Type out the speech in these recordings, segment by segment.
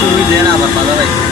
তুমি যে না আবার বাধা পাইছে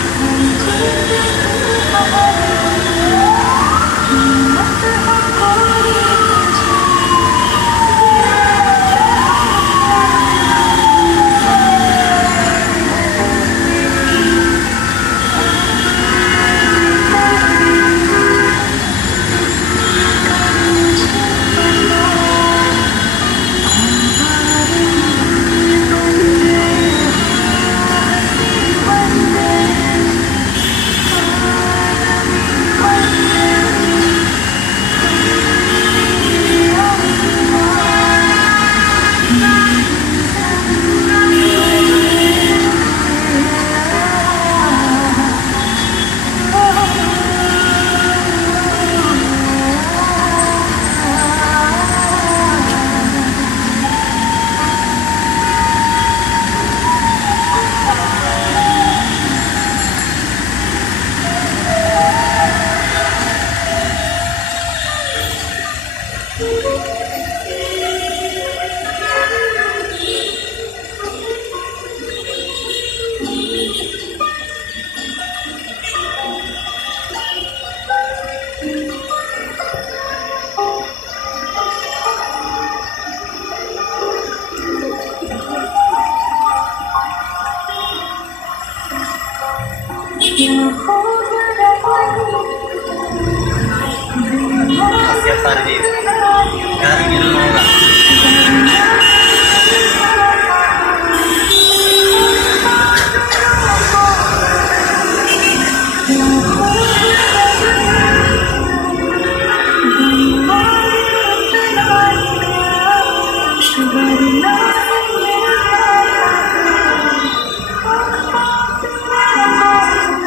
Siap hari ini. Sekarang ini mau lah.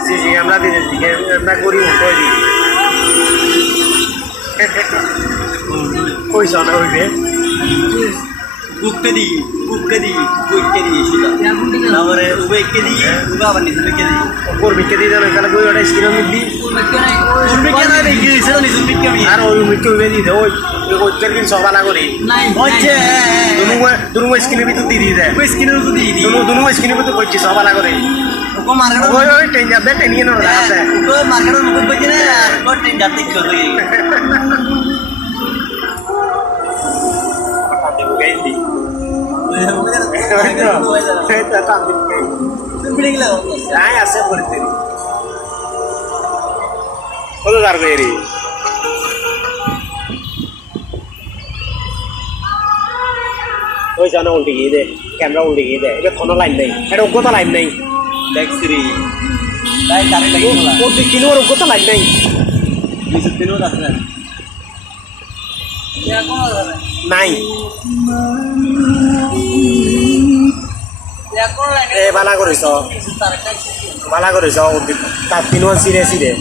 Sisi আমরা দিকে আমরা করি কই দি কই জানা হইবে Buka di sudah. Nawar ube ke di, uga bani sudah ke di. ওপর বিকে দি জানা কালা কই ওটা স্ক্রিন মিলি Urbe ke na di, sudah ni sudah ke di. আর ওই মিকে উবে দি ওই ওই তেরকিন সবালা করে Oce. দুনু স্ক্রিনে ভিতর দি দে Ube skin itu di. দুনু স্ক্রিনে ভিতর কইছি সবালা করে Uko market. ওই ওই টেন যাবে টেনিয়ে না রাতে Uko market uko bajine, uko train jati kiri. Tapi bukan ini. Kita tampil ke. Bilang lah. Saya asal berarti. Kau tar ke ini. ওই জানা উল্টে গিয়ে দে ক্যামেরা উল্টে গিয়ে দে এটা কোনো লাইন নেই এটা অজ্ঞতা লাইন নেই Taxi. Dai cari lagi pula. ওর দিকে ওর অজ্ঞতা লাইন নেই Bisa tino dah kan. Ya kau dah. নাই Ya kau lah. এ বালা করিস Tarik lagi. বালা করিস তার তিন সিরে সিরে